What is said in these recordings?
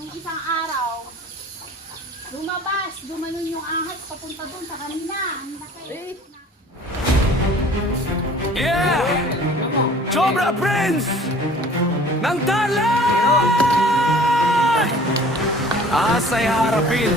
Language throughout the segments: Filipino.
nung isang araw, lumabas, gumanon yung ahas papunta doon sa kanina. Ang laki. Yeah! Cobra Prince! Ng Tarlac! Ahas ay harapin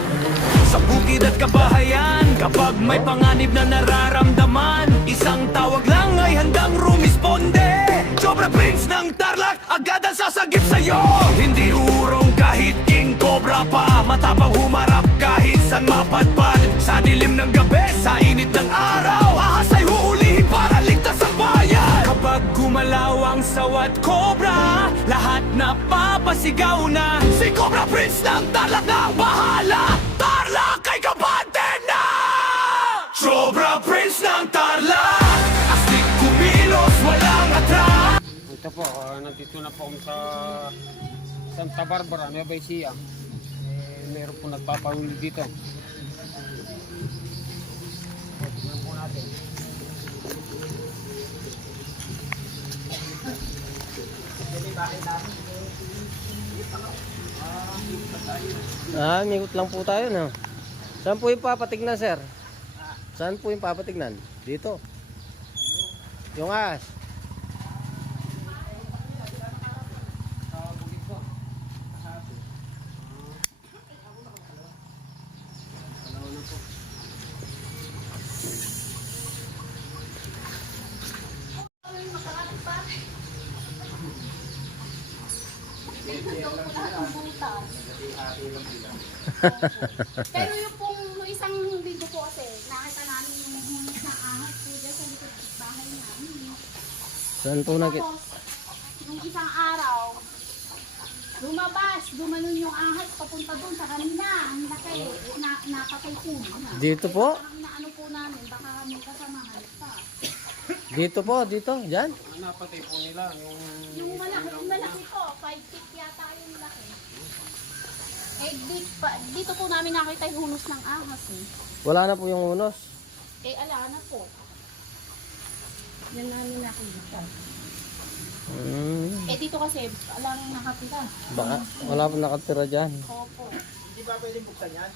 sa bukid at kabahayan. Kapag may panganib na nararamdaman, isang tawag lang ay handang rumisponde. Cobra Prince ng Tarlac, agad ang sasagip sa'yo. Hindi urong kahit king cobra pa, matapang humarap kahit saan mapadpad. Sa dilim ng gabi, sa init ng araw, ahas ay huulihin para ligtas ang bayan. Kapag gumalaw ang sawat cobra, lahat napapasigaw na si Cobra Prince ng Tarlac na bahala. Tarlac kay kabante na! Cobra Prince ng Tarlac, astig kumilos, walang atras. Ito po, nandito na po kami sa Santa Barbara, Nueva Ecija. Meron po nagpapahuli dito. Tingnan po natin. Mikot lang po tayo, no? Saan po yung papatignan, sir? Saan po yung papatignan? Dito. Yung ahas. Pero yung pong nung isang linggo po kasi, nakita namin yung humus ng ahas po dyan sa likod ng bahay namin. Saan po nakita? Tapos, nung isang araw, lumabas, gumanon yung ahas papunta doon sa kanina. Ang laki, napatay po na. Dito po? Parang inaano po namin, baka may kasamahan pa. Dito po, dito, dyan. Napatay po nila Yung malaki po, 5 feet yata yung laki. Dito po namin nakita yung hunos ng ahas eh. Wala na po yung unos. Ala na po. Yan namin nakita. Dito kasi, alang nakatira. Baka wala po nakatira dyan. Opo. Hindi ba pwedeng buksan yan?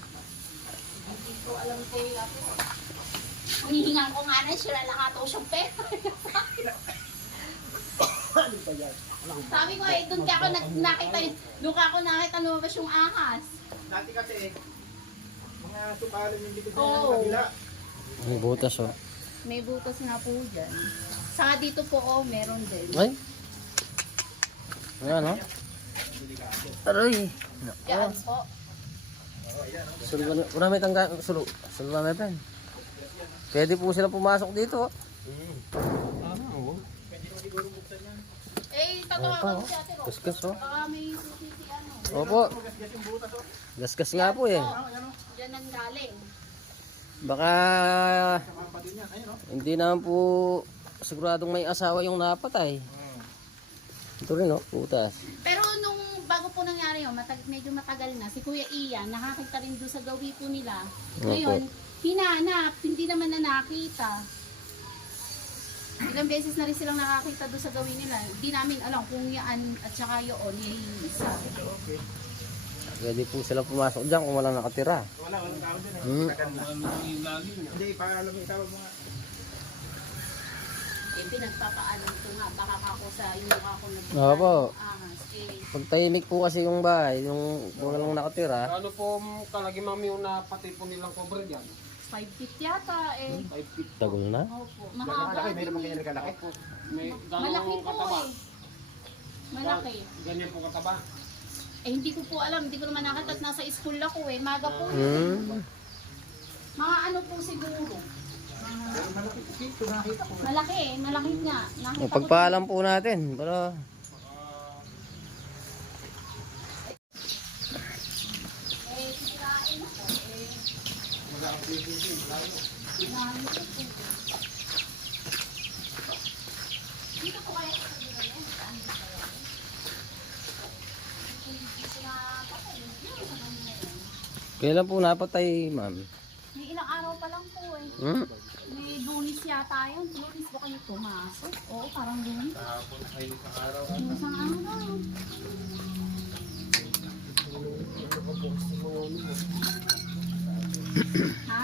Hindi ko alam kayo ako. Hinihingan ko nga na sila lang ato siyang pera. Ano ba yan? Sabi ko doon ka ako nakita lumabas yung ahas. Dati kasi, mga sukalan yung likod Oo. ng kabila. May butas, oh. May butas nga po dyan. Saka dito po, meron din. Ay. Ayan, oh. Aray. Yan po. Una may tangga, sulwa may pen. Pwede po sila pumasok dito, oh. Tatawagan ko si Ate Ro. Gasgas, oh. Baka may susi ano. Opo. Gasgas nga po, eh. Diyan ang galing. Baka hindi naman po siguradong may asawa yung napatay. Ito rin, oh, putas. Pero nung bago po nangyari yun, medyo matagal na, si Kuya Ian, nakakita rin doon sa gawi po nila. Ngayon, hinanap, hindi naman na nakita. Ilang beses na rin silang nakakita doon sa gawi nila. Hindi namin alam kung yan at saka yun, yung isa. Pwede po sila pumasok dyan kung walang nakatira. Walang tao din eh. Hindi, paalam mo itawag mga. Pinagpapaalam ko nga, baka ako sa yung ako Opo. ahas. Pag tahimik po kasi yung bahay, yung walang nakatira. Ano po kalagi mami yung napatay po nilang cobra dyan? 5 feet yata 5 feet. Tagol na. Opo. Mahaba Malaki, mayroon din mga ganyan kalaki. May Malaki gano'ng po kataba? Malaki. Ganyan po kataba? Hindi ko po alam, hindi ko naman nakita at nasa school ako maga po. Mga ano po siguro. Malaki nga. Nakita ko. Pagpaalam po natin. Para Sisirain ako. Dito po kaya sa dito yan. Saan dito yan? Hindi sila patay. kailan po napatay, ma'am? May ilang araw pa lang po May Lunis yata yun. Lunis ba kayo pumasok? Oo, parang Lunis. Yung isang araw. Ha?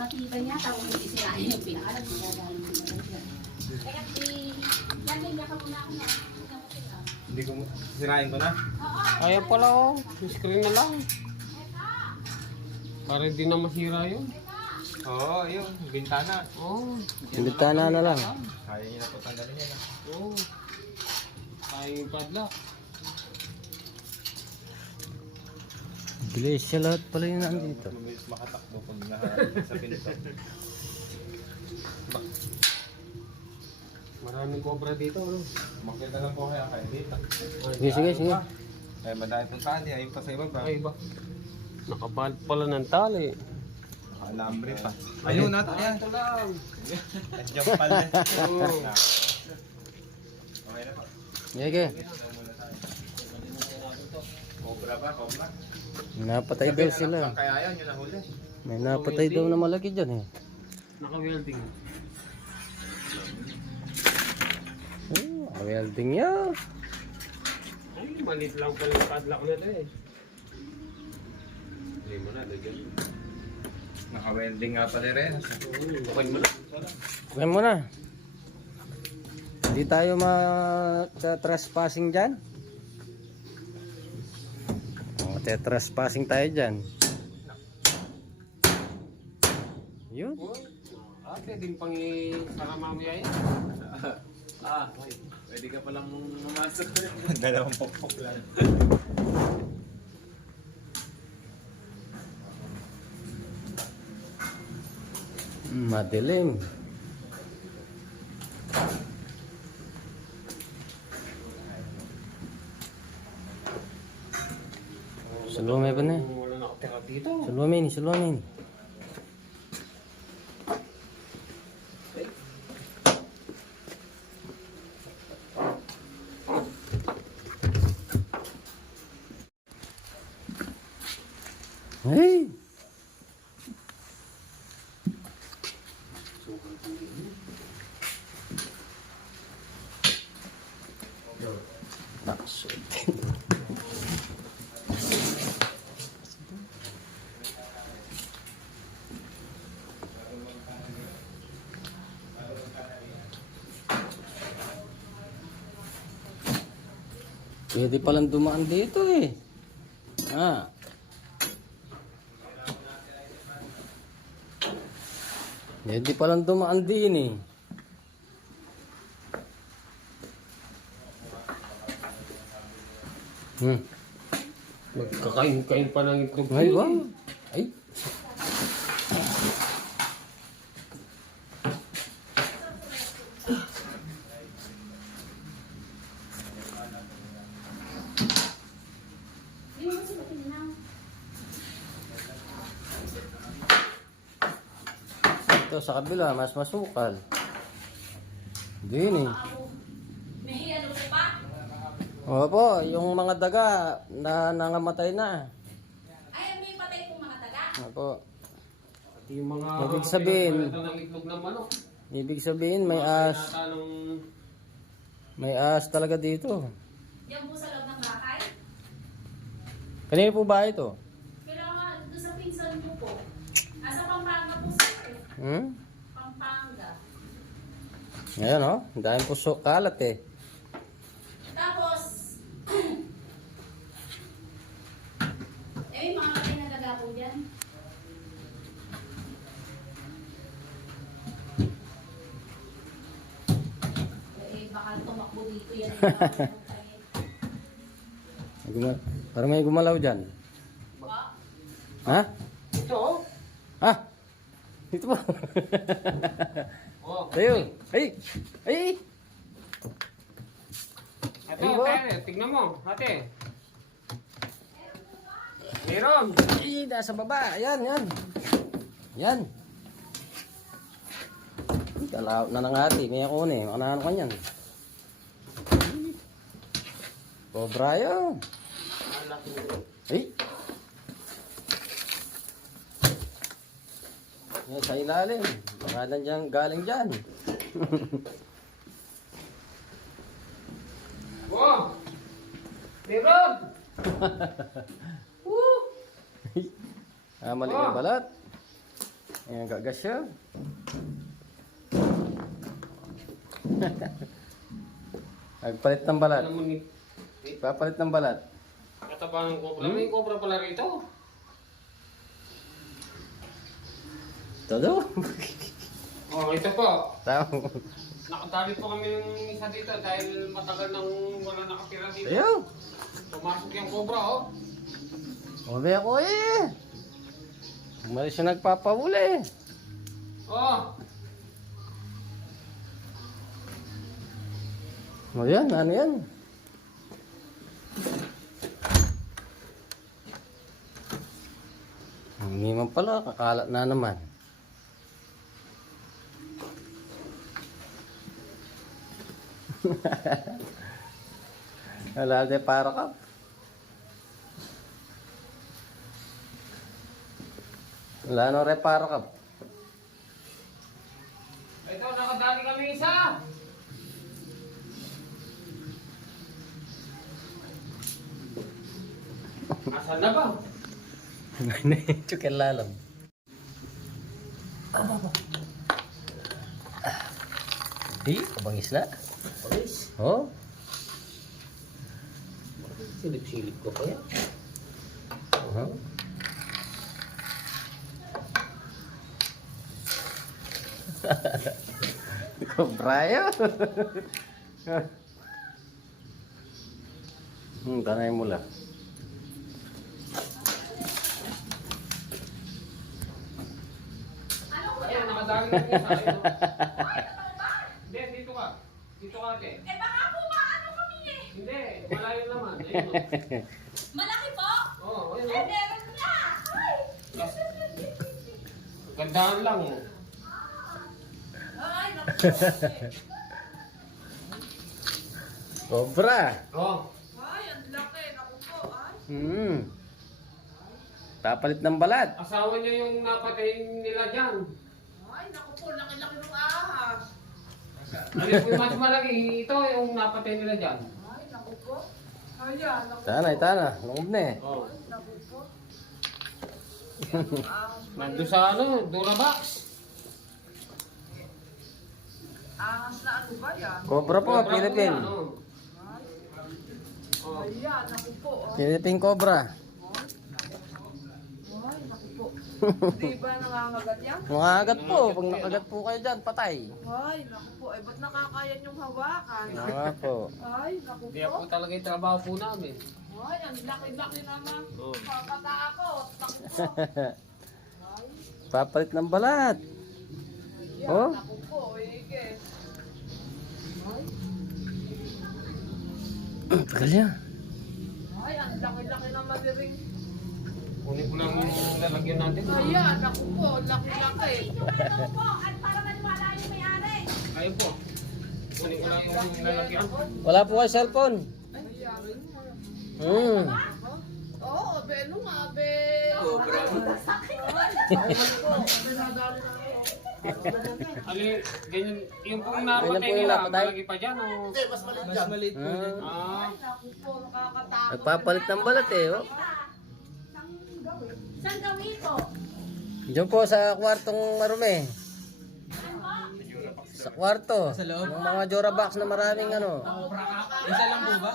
Matibay niya, tawag hindi sirain yung pinakalag. Kaya yan, ka muna ako na. Hindi ko sirain ko na. Kaya pala oh. Yung screen na lang. Para hindi na masira yun. Oo, yun. Bintana. Oo. Bintana na lang. Kaya niyo na po tanggalin yan. Oo. Kaya yung padlock. Iglesia lahat pala yun nandito. Mabilis makatakbo pag sa pinto. Maraming cobra dito. Ano? Makita na po kaya kayo dito. Sige, sige, sige. Ay, madami pong tali. Ayun pa sa iba ba? Ay ba? Nakabalit pala ng tali. Alambre pa. Ayun nato yan. Ito lang. Nandiyan pala. Oo. Okay na po. Sige. Cobra ba? Cobra? Napatay daw sila. Kaya yan, yun nahuli. May napatay daw na malaki dyan eh. Naka-welding. Welding niya. Ay, maliit lang pala yung padlock na ito eh. Hindi mo na, dagyan. Naka-welding nga pala rin. Bukain mo na. Okay mo na. Hindi tayo ma-trespassing dyan. Trespassing tayo dyan. Yun. Ate, din pang i-saka mamaya yan. Pwede ka palang mamasok. Dalawang pokpok lang. Madilim. Salome ba na? Wala nakatira dito. Salome, salome. Hey! Pwede palang dumaan dito eh. Pwede palang dumaan din eh. Magkakain-kain pa ng itlog. Ay, wow. Ay. Ito sa kabila, mas masukal. Din eh. May ano po pa? Opo, yung mga daga na nangamatay na. Ay, may patay pong mga taga. Opo. Yung mga Ibig sabihin, pinapalitan ng itlog ng manok. ibig sabihin may as. Nata nung May as talaga dito. Yan po sa loob ng bahay. Kanino po ba ito? Pero doon sa pinsan mo po. Nasa Pampanga po sir. Pampanga. Ayan o, dahil po kalat eh. Tapos, may mga patay na daga po dyan. Baka tumakbo dito yan. Parang may gumalaw dyan. Ha? ito oh. Ha? Dito po. Oh. Tayo. Ay! Ay! Ate, Ay, ba? ate, tignan mo, ate. Meron. Ay! Nasa baba. Ayan, yan. Yan. Kalaot na nangati. May ako eh. Makanahan ko yan. Cobra yun. Ay! Yan, sa ilalim. Baka nandiyan galing dyan. Wow. Meron! Mali yung balat. Ayan, gagas siya. Nagpalit ng balat. Alam mo ni... Papalit ng balat. Katabang ng cobra. May cobra pala rito. Todo. Oh, ito po. Tama. Nakatali po kami ng isa dito dahil matagal nang wala nakatira dito. Ayaw. Pumasok yung cobra, oh. Sabi ako eh. Umalis siya nagpapahuli. Oh, O yan, ano yan? Hindi man pala, kakalat na naman. Wala din para ka. Wala nang reparo ka. ito, nakadali kami isa. Asan na ba? Chukin lalam. Di, kabangis na. Polis, Oh, silip-silip ko pa yan. uh-huh. Cobra yun. Tanay mo lang. Ayan, nakadali kami isa. Ayun, oh. Hindi, dito ka. Dito ka, ate. Eh baka po maano kami eh. Hindi, malayo naman. Ayun, oh. Malaki po? Oh, ayun, Eh oh. meron na. Ay. Gandaan lang, oh. Ay, naku. Cobra. Oh, Ay, ang laki. Naku po. Ay. Papalit ng balat. asawa niya yung napatay nila dyan. Ay, naku po. Laki-laki ng ahas. Ano yung mas malaki? Ito yung napatay nila dyan. Ay, naku po. Ayan, naku. Tana. Lungod na eh. Oh. Naku po. Nandun sa ano, Durabox. Ahas na ano ba yan? Cobra po, Cobra po Philippine. yan, oh. Oh. Ayan, naku po. Ay, Philippine Cobra. naku po. Di ba nangangagat yan? Mga agat po. Pag nakagat po kayo dyan, patay. Ay, naku po. Eh, ba't nakakaya niyong hawakan? Mga po. Ay, naku Kaya po. po talaga yung trabaho po namin. Ay, ang laki-laki naman. Oh. Pagkatakot. Naku po. Papalit ng balat. Ayan, Oh. naku po. Ike. Ay. Tagal niya. Ay, ang laki-laki naman ni Ring. Kunin ko lang yung lalagyan natin. Ayan, naku po, laki-laki. Ayun po. Kunin ko lang yung lalagyan. Wala po kayo cellphone. Hmm. Oo, abe, ano nga, abe. Ali, ganyan, yung pong Ganyan napatay po yung nila, napatay? malagi pa dyan, oh. Hmm. Ah, Naku po, nakakatakot. Nagpapalit ng balat eh. Oh. Saan gawin po? Diyan po sa kwartong marumi. Sa kwarto. Sa loob? Yung mga Jorabox na maraming ano. Isa lang po ba?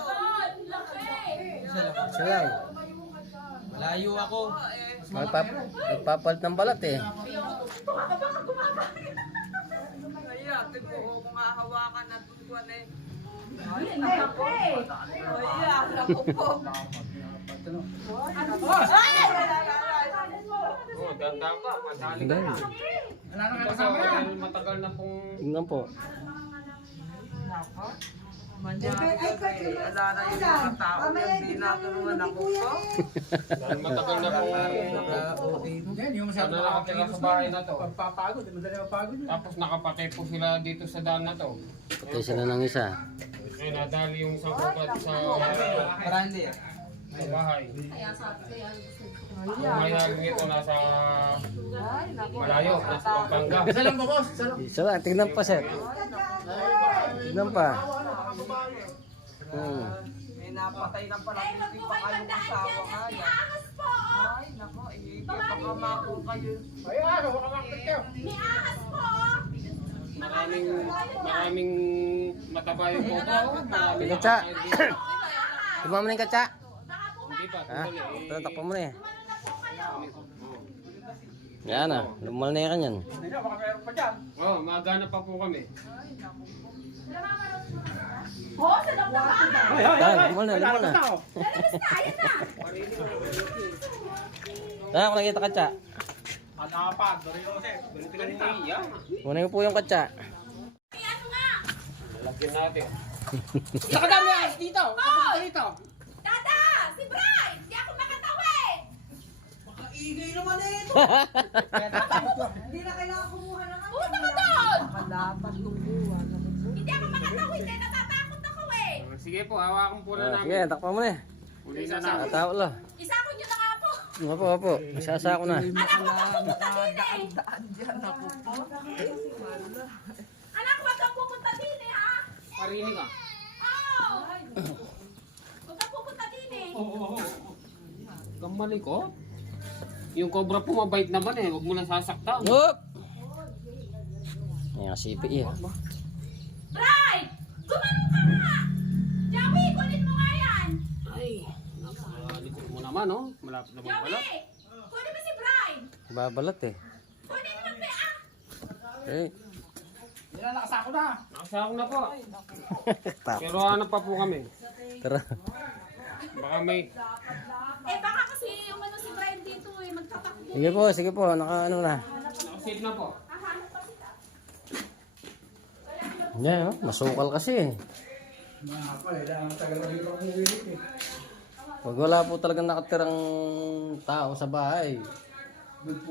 Isa lang. Malayo ako. Nagpapalit ng balat eh. Ayan, tignan ko kung hahawakan na tutuan eh. Ay, naku po. Ayan, naku po. oh, ganda pa, madali ka na. Wala na Ito po, dahil matagal na pong Tingnan po. Wala na yung mga tao yan, di na tulungan ako po. dahil matagal na pong Yan, yung masyado ano nakatira sa bahay na to. Pagpapagod, madali mapagod yun. Tapos nakapatay po sila dito sa daan na to. Patay sila ng isa. Eh, nadali yung sangkupat sa Parang hindi bahay. Yung may-ari nito nasa malayo, nasa Pampanga. Isa lang po, boss. Isa lang. Isa lang. Tingnan pa sir. Tingnan pa. May napatay na pala hindi pa kayo asawa nga yan. ahas po! Ay, nako, baka mako kayo. May ahas po! Maraming mataba yung cobra. Maraming Katsa. Tumama mo na yung katsa. Hindi pa, Ha? sandali. Ito, takpan mo na eh. Yan ah, lumal na yan yan. Oh, magana pa po kami. Oh, sa loob ng bahay! Yan, lumal na, lumal na. Lalabas na, ayan na! Saan ako nakita katsa? Kunin po yung katsa. Ay, ano nga? Lalagyan natin. Nakadami ahas dito! Kapunta dito! Dada! Si Bray! Hindi ako makatawid! Hindi na kailangan kumuha ng Pumunta ka doon! Kalaban yung buwan. Hindi ako makatawid eh! Natatakot ako eh! Sige po, hawakan po na Ah, namin. sige, takpan mo na eh. Uli na namin. Tatawa lang. Isako nyo na nga po! Opo, opo. Isasa ko na. Anak, wag kang pupunta din eh! Daan dyan ako po. Anak, wag kang pupunta din eh ha! Parinig ah. Oo! Wag kang pupunta din eh! Gamali ko. Yung cobra po mabait naman eh. Huwag mo lang sasaktan. Hop! Yan, sipi eh. Bray! Gumanong ka nga! Joey, kunin mo nga yan! Ay, nakalikot mo naman oh. Malapit na magbalat. Joey! Kunin mo si Bray! Babalat eh. Kunin mo pe ah! Eh. Nakasako na po. Pero ano pa po kami. Tara. Baka may... Eh baka kasi umano si Bray dito eh, magtatakbo. Sige po. Naka ano na. Nakasave na po. Hahanap pa kita. Yan, oh. Masukal kasi eh. Pag wala po talagang nakatirang tao sa bahay. Kasi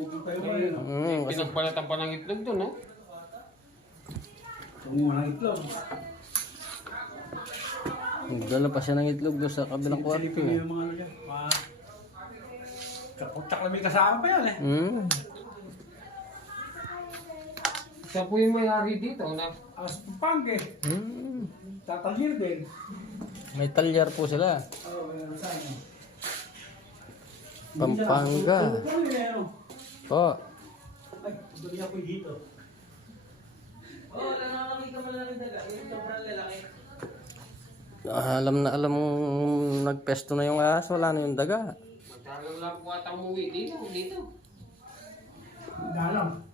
Pinagbalatan pa ng itlog dun oh. nagdala pa siya ng itlog doon sa kabilang kwarto eh. Kaputsak na may kasama pa yan eh. Siya po yung may-ari dito na As pupang eh. Hmm. Tatalir din. May talyar po sila. Oo, meron sa akin. Pampanga. Ano yun ano? Po. Ay, bali ako dito. Alam na alam nagpesto na yung ahas, wala na yung daga. magtagal lang po atang umuwi dito. Dalam.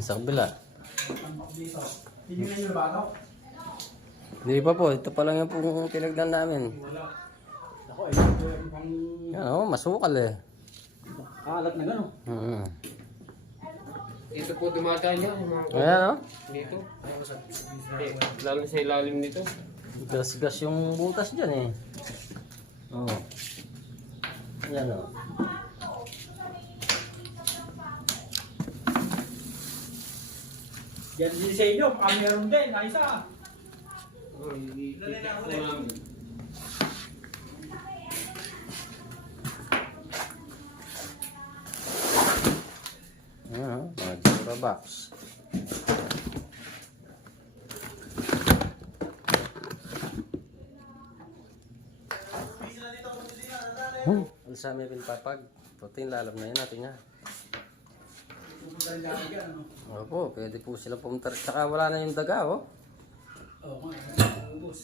Sa kabila. Dito. Tinignan nyo na ba ako? Hindi pa po, ito pa lang yung pong tinagdan namin. Ako eh. Ito yung pang... Yan o, masukal eh. Kalat na gano'n. Dito po dumadaan yan. Ayan o. Dito. Lalo sa ilalim nito. Gas-gas yung butas dyan eh. Oo. Yan o. Yan din sa inyo. Baka meron din. Ayos ah. Oh, i-check po namin. Ayan o, mga Jura box. Alsa may pinpapag. Putin lalam na yun natin nga. Opo, pwede po sila pumunta. Tsaka wala na yung daga oh. Oo nga. Ubus.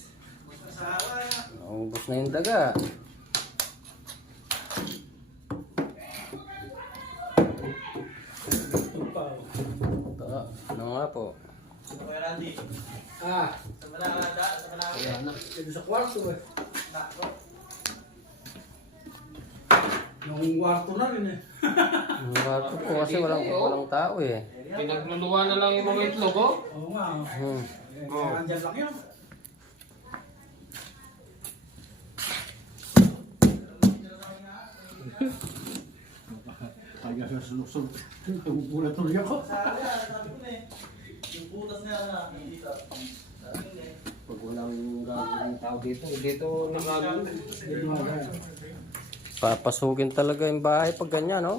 Ubus na yung daga. Ito pa. Ito, ano nga po. Ah. Ayan na. Ito sa kwarto eh. Yung kwarto na rin eh. Ang kwarto po kasi walang tao eh. Pinagluluwa na lang yung mga itlog oh. Oo nga. Hmm. Kaya andyan lang yun. Kaya sa sunod-sunod. Tumupulat tuloy ako. Pag walang gagawin tao dito nagagawin. Papasukin talaga yung bahay pag ganyan, no?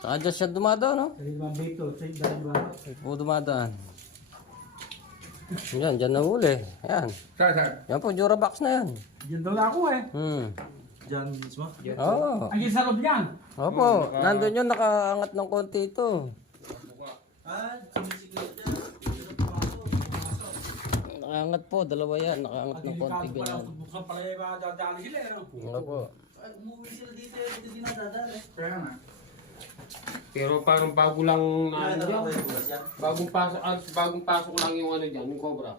Saka dyan siya dumadaan, no? Kalimang bito, sa dahil ba? Hindi po dumadaan. Yan, dyan nahuli. Yan. Saan? Yan po, Jurabox na yan. Diyan daw na ako eh. Diyan mismo? Oo. Ang sa loob niyan. Opo, nandun yun, nakaangat ng konti ito. Sumisikleta dyan. Nakaangat po, dalawa yan, nakaangat ng konti Delikado pala. ganyan. Buksan pala yung mga dadali sila. Opo. Ay, umuwi sila dito eh. Dito dinadadala eh. Kaya nga. Pero parang bago lang ano Ano dyan. ba yung bukas yan? Bagong pasok lang yung ano dyan, yung cobra.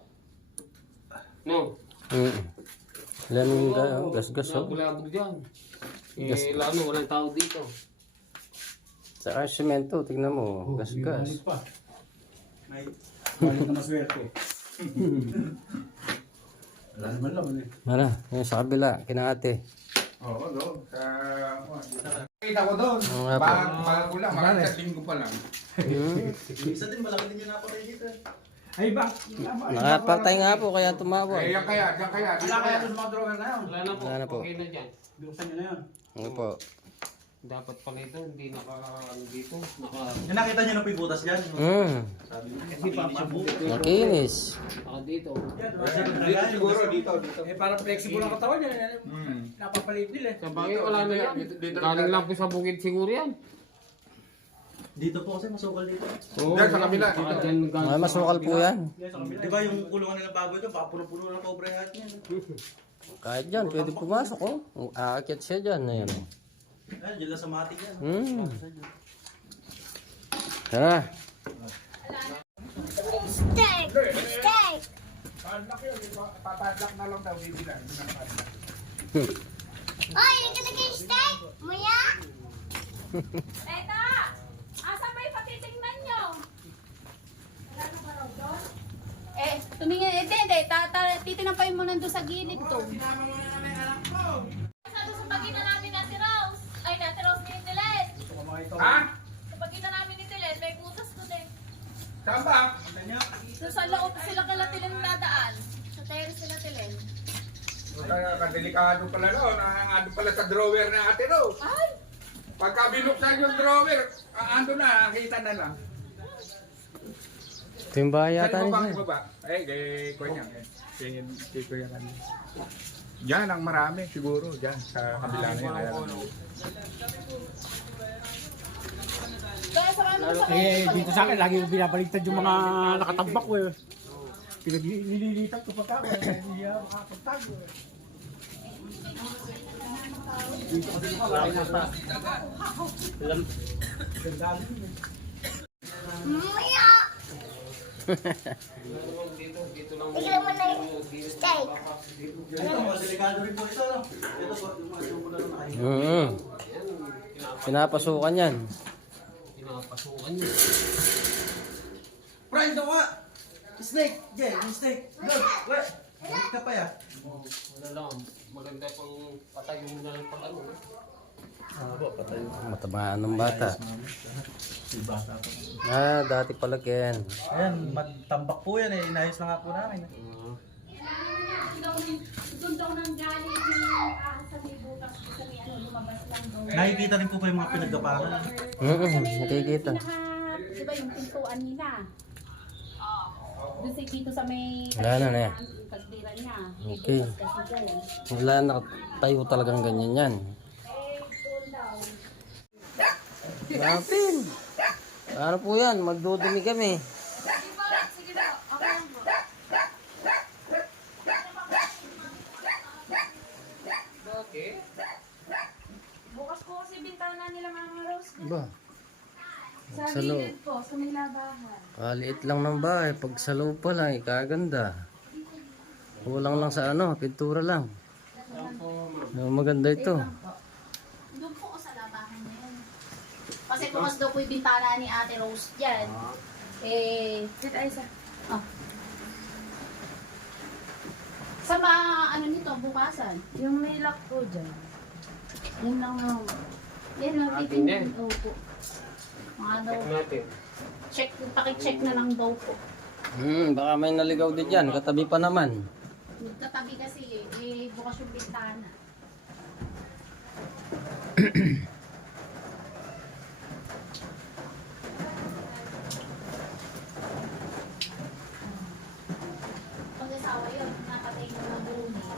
No? Lemon kayo, gas-gas oh. Bulabog dyan. Gas- Walang tao dito. Saka yung semento, tignan mo, gas-gas. Balik pa. May Balik na maswerte. Wala naman naman eh. Ano, yung sa kabila, kinakate. Oo, doon. Kita ko doon. Oo nga po. Bago lang, mga sa linggo pa lang. isa din malaki din yung napatay dito eh. Ay ba? Nakapatay nga po, kaya tumawag. Yan kaya, diyan kaya. Wala kaya doon mga droga na yun. Wala na po. Wala na po. Okay na dyan. Binuksan nyo na yun. Ano po? Dapat pala ito, hindi ano dito. Yung nakita niyo na po yung butas dyan. Sabi niyo. Kasi papabuto. Makinis. Dito. Dito siguro, dito. Eh parang flexible ang katawan niya. Napapalipil eh. Sa bagay, wala na yan. Galing lang po sa bukid siguro yan. Dito po kasi masukal dito. Oo, Diyan sa kabila, saka dito. dyan galing Ay, sa masukal po yan. Di ba yung kulungan nilang baboy doon, papuno-puno ng cobra yung hat niya. Kahit dyan, pwede pumasok oh. Aakyat siya dyan, ayun oh. Ayun, dyan lang sa matik yan. Tara. Steak! Steak! Papadlak na lang daw, hindi lang. Oy, yung talaga yung steak! Muya! Teta! Asa ba yung patitingnan nyo? Wala na ba raw doon? Eh, tumingin, hindi. Titinan pa yung mo nandun sa gilid to. Sa pagitan namin ni Ate Rose. Ay, ni Ate Rose ni Tilet. Ha? Sa pagitan namin ni Tilet, may butas ko din. Saan ba? So, sa loob sila kala Tilen nadaan. Sa terrace sila Tilen. Kadelikado pala no, ando pala sa drawer na Ate Rose. Ay! Pagka binuksan yung drawer, ando na, nakita na lang. Ito yung bahay yata Saan mo niya. ba? Kuya niya. Kuya niya. Diyan ang marami siguro, diyan sa kabila na yun. Kaya sa ano sa Eh, dito sa akin, lagi yung binabaligtad yung mga nakatambak ko eh. Nililitan ko pa ka, hindi ako makakapagtago eh. Dito kasi nakalaki na sa... Muya! Tignan mo na yung steak. Ito, mga delikado rin po ito. No? Ito po, yung mga sumulo na kayo. Pinapasukan yan. pinapasukan nyo. Brian, ito nga! Snake! Jay, yung snake! Look! Wait! Bakit ka pa ya? Wala lang. Maganda pang patayin mo na lang pag ano. Matamaan ng bata. Dati pala yan. Ayan, matambak po yan eh. Inayos na nga po namin. Doon daw nang galing yung sa may butas sa may ano, lumabas lang daw. Nakikita rin po pa yung mga pinaggapangan. Nakikita. Di ba yung pintuan nila? Doon dito sa may Wala na eh. pagtira niya. Okay. Kasi dyan. Wala na tayo talagang ganyan yan. Rapin! Ano po yan? Magdudumi kami. Sige na. Okay lang po. Bukas po kasi bintana nila Mama Rose. Ba? Sa Sa loob. gilid po, sa may labahan. Kaliit lang ng bahay. Pag sa loob pa lang, kaganda. Kulang lang sa ano, pintura lang. Maganda ito. Doon po sa labahan na yan. Kasi bukas daw po yung bintana ni Ate Rose dyan. Eh, Dito ay isa. sa ano nito, bukasan? Yung may lock po dyan. Yun lang naman. Yan lang, Atin titin. din. Opo. Mga daw, Check natin. check, pakicheck na lang daw po. Baka may naligaw din dyan. Katabi pa naman. Magkatabi kasi bukas yung bintana. Pag-asawa yun, napatay na ng bumis.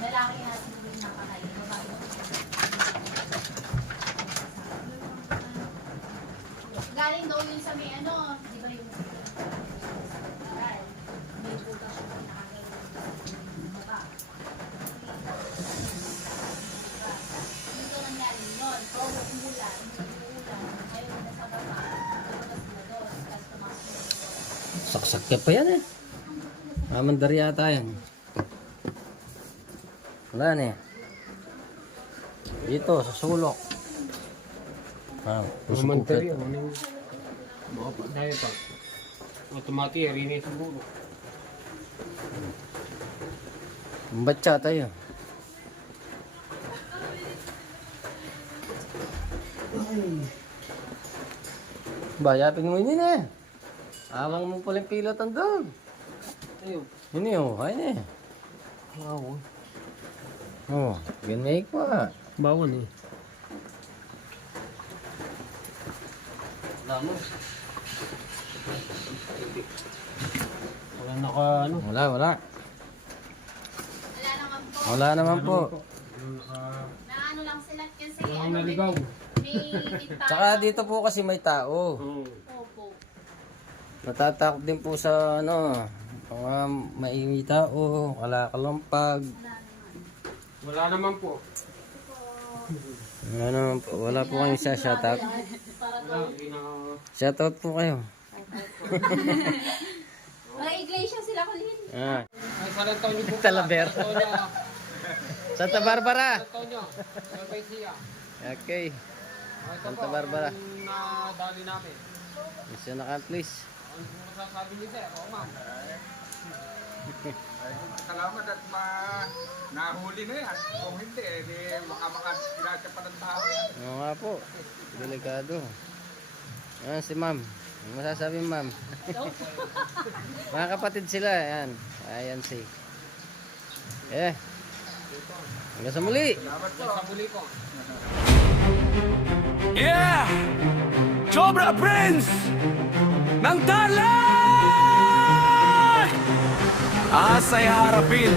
Lalaki na siguro yung napatay. Babae. Galing daw yun sa may ano, di ba yung may butas yung pinakagaling baba. Dito nangyari yun. So, umulan, ayaw na sa baba. Butas na doon, tapos tumasok na doon. Saksak ka pa yan eh. Mamandar yata yan. Wala na eh. Dito, sa sulok. Commentary, ano? Baka pa, dahil pa. Automatic, rin siguro. Batsa tayo. Ba, yapin mo yun eh. Awang mo pala yung pilot ang dog. Ayun. Yun eh, oh. Ayun eh. Wow. Oh, ganyan ko ah. Bawon eh. Wala mo. Wala naka ano. Wala, wala. Wala naman po. Wala naman po. Na ano lang sila kasi Walang naligaw. may bintana. Tsaka dito po kasi may tao. Opo. Natatakot din po sa ano, mga maingay tao, kalakalampag. Wala naman po. Wala naman po. Wala po kayong sa shoutout. Wala, hindi na... Shoutout po kayo. Mga iglesia sila ko din. Ah. Ay, sa taon niyo po. Talaber. Antonio. Santa Barbara. Antonio. Sabay siya. Okay. Ito Santa po, Barbara. ang nadali namin. Mission account please. Ano po masasabi niyo sir? Oo ma'am. Ay, salamat at nahuli na yan. Kung hindi, eh, di baka makakilasa pa ng tao. Oo nga po. Delikado. Ayan si ma'am. Ano masasabi ma'am? Mga kapatid sila. Ayan. Ayan si. Eh. Hanggang sa muli. Sa muli po. Yeah! Cobra Prince ng Tarlac! Asay harapin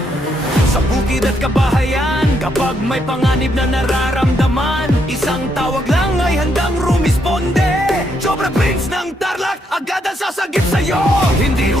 sa bukid at kabahayan. Kapag may panganib na nararamdaman, isang tawag lang ay handang rumisponde. Cobra Prince ng Tarlac, agad ang sasagip sa'yo. Hindi